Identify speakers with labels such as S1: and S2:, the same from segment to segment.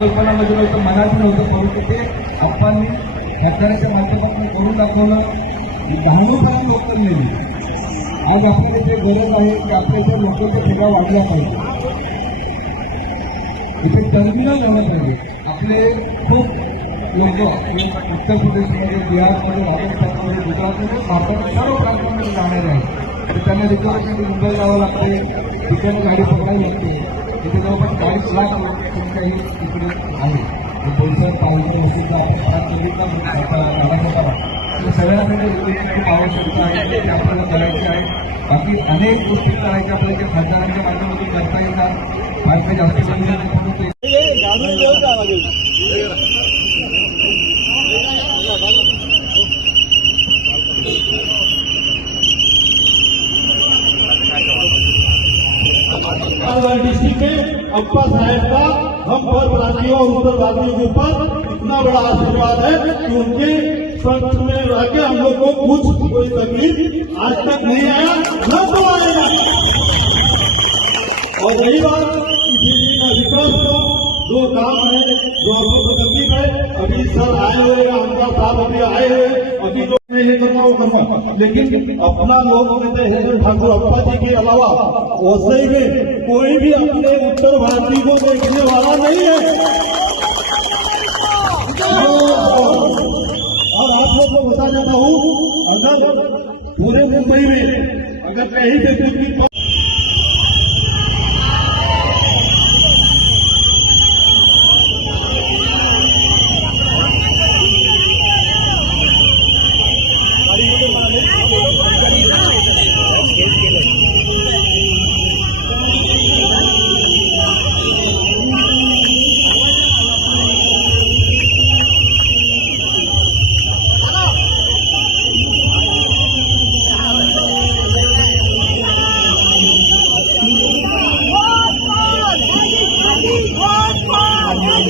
S1: कल्पनामध्ये नव्हतं मनाचं नव्हतं परंतु ते आप्पांनी सरकारच्या माध्यमातून करून दाखवलं. धावणूक लोकल नेली. आज आपल्याला जे गरज आहे की आपल्या इथे लोकांचा सेवा वाढला पाहिजे. इथे टर्मिनल झालं पाहिजे. आपले खूप लोक उत्तर प्रदेशमध्ये बिहारमध्ये राजस्थानमध्ये गुजरातमध्ये भारताच्या सर्व प्रांतांमध्ये जाणारे आहेत. तर त्यांना रिझर्वेशन मुंबई जावं लागते. तिकडे गाडी पकडावी लागते. तिथे जवळपास चाळीस लाख लोकसंख्या ही इकडे आहे. बोलसर पालघर वस्तूचा आपण तर सगळ्यांसाठी खूप आवश्यकता आहे. ते आपल्याला करायची आहे. बाकी अनेक गोष्टी करायच्या आपल्याला ज्या खासदारांच्या माध्यमातून करता येतात. फार काही जास्त सांगितलं
S2: अलवर डिस्ट्रिक्ट में अप्पा साहेब का हम भारतीयों और उत्तरवादियों के ऊपर इतना बड़ा आशीर्वाद है कि उनके पक्ष में रह के हम लोग को कुछ कोई तकलीफ़ आज तक नहीं आया, न तो आएगा। और रही बात किसी का विकास का, जो काम है, जो आपको प्रगति है अभी सर आए हुए हैं हमका साहब अभी आए हुए अभी जो करूँगा लेकिन अपना लोक नेता हेमंत ठाकुर अप्पा जी के अलावा वसई में कोई भी अपने उत्तर भारतीय को देखने वाला नहीं है। और आप लोग को बता देता हूँ, अगर पूरे मुंबई में, अगर कहीं भी व्यक्ति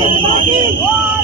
S2: Brasil!